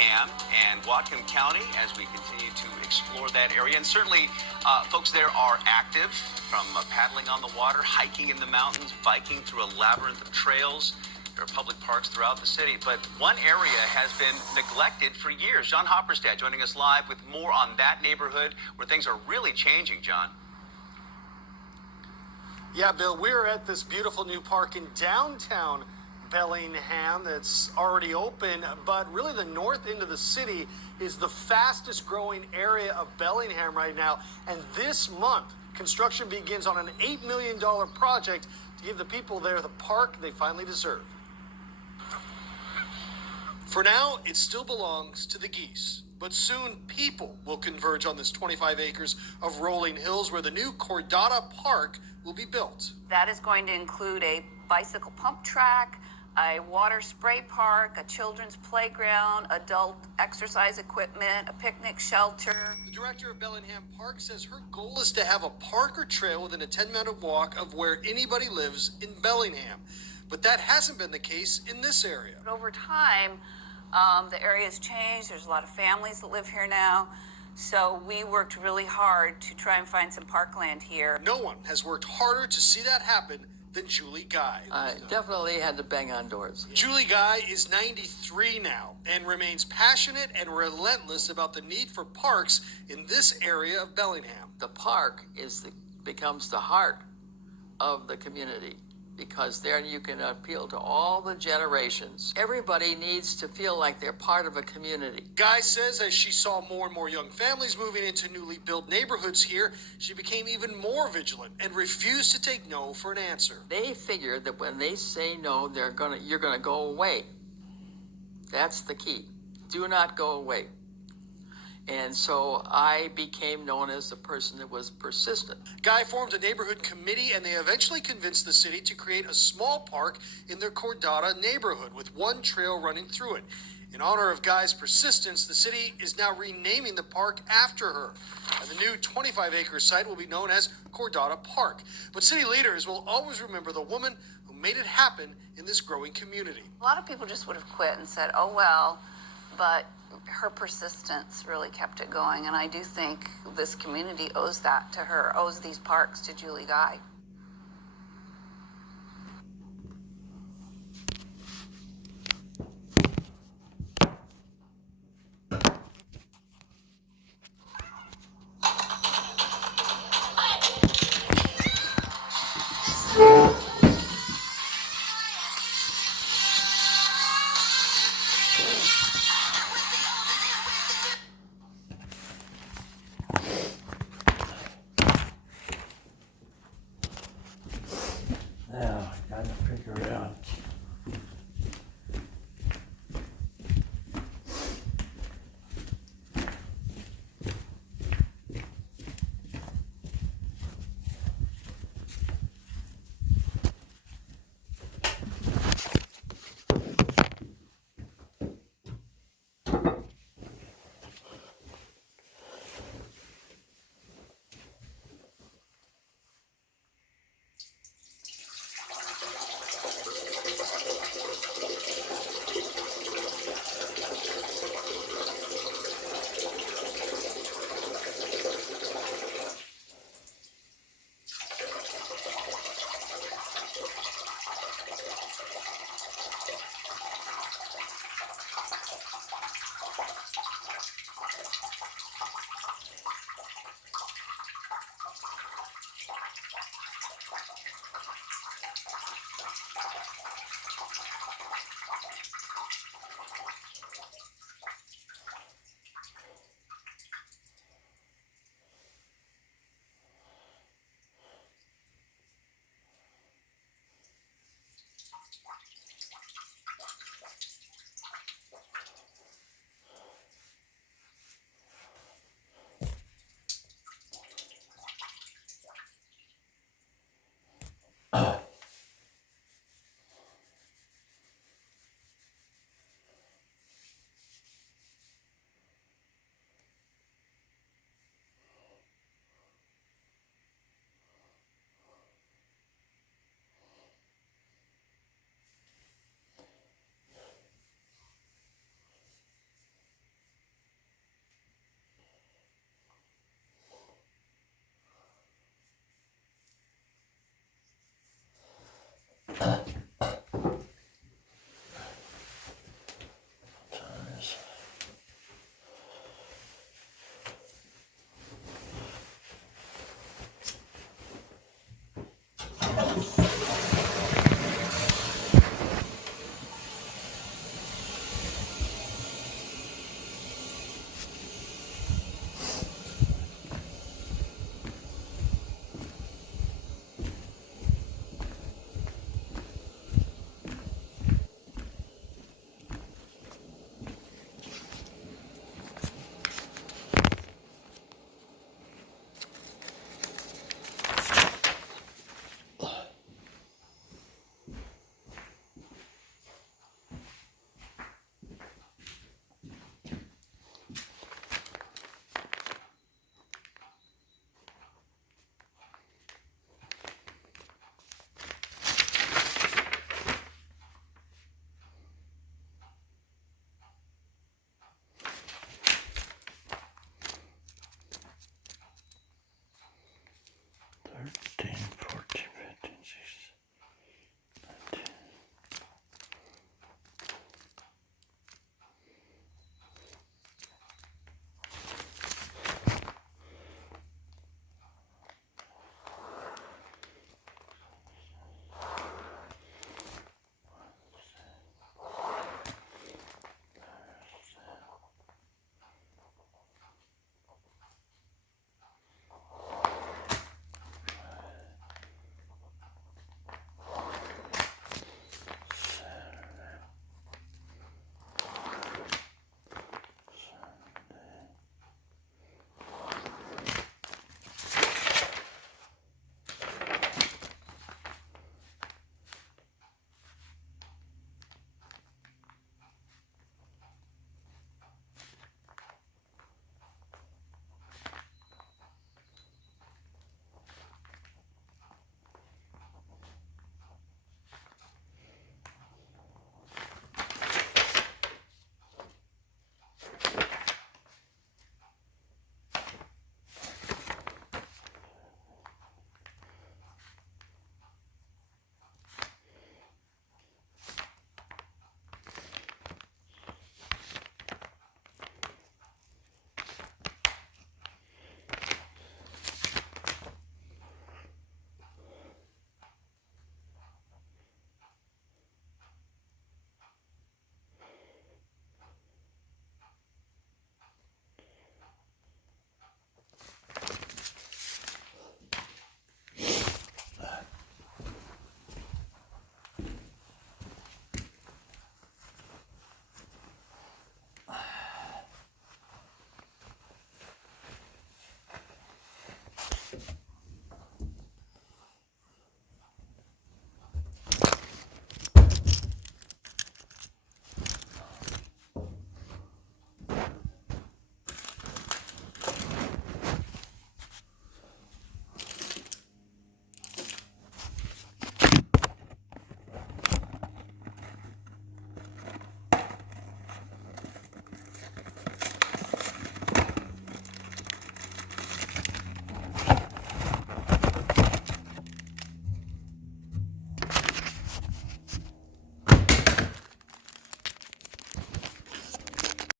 Bellingham and Whatcom County as we continue to explore that area. And certainly, folks there are active, from paddling on the water, hiking in the mountains, biking through a labyrinth of trails. There are public parks throughout the city, but one area has been neglected for years. John Hopperstad joining us live with more on that neighborhood where things are really changing, John. Yeah, Bill, we're at this beautiful new park in downtown Bellingham that's already open, but really the north end of the city is the fastest growing area of Bellingham right now. And this month, construction begins on an $8 million project to give the people there the park they finally deserve. For now, it still belongs to the geese, but soon people will converge on this 25 acres of rolling hills where the new Cordata Park will be built. That is going to include a bicycle pump track, a water spray park, a children's playground, adult exercise equipment, a picnic shelter. The director of Bellingham Park says her goal is to have a park or trail within a 10-minute walk of where anybody lives in Bellingham. But that hasn't been the case in this area. Over time, the area has changed. There's a lot of families that live here now. So we worked really hard to try and find some parkland here. No one has worked harder to see that happen than Julie Guy. I definitely had to bang on doors. Julie Guy is 93 now and remains passionate and relentless about the need for parks in this area of Bellingham. The park becomes the heart of the community, because there you can appeal to all the generations. Everybody needs to feel like they're part of a community. Guy says as she saw more and more young families moving into newly built neighborhoods here, she became even more vigilant and refused to take no for an answer. They figure that when they say no, you're gonna go away. That's the key. Do not go away. And so I became known as the person that was persistent. Guy formed a neighborhood committee, and they eventually convinced the city to create a small park in their Cordata neighborhood with one trail running through it. In honor of Guy's persistence, the city is now renaming the park after her. And the new 25-acre site will be known as Cordata Park. But city leaders will always remember the woman who made it happen in this growing community. A lot of people just would have quit and said, oh, well, but her persistence really kept it going. And I do think this community owes that to her, owes these parks to Julie Guy.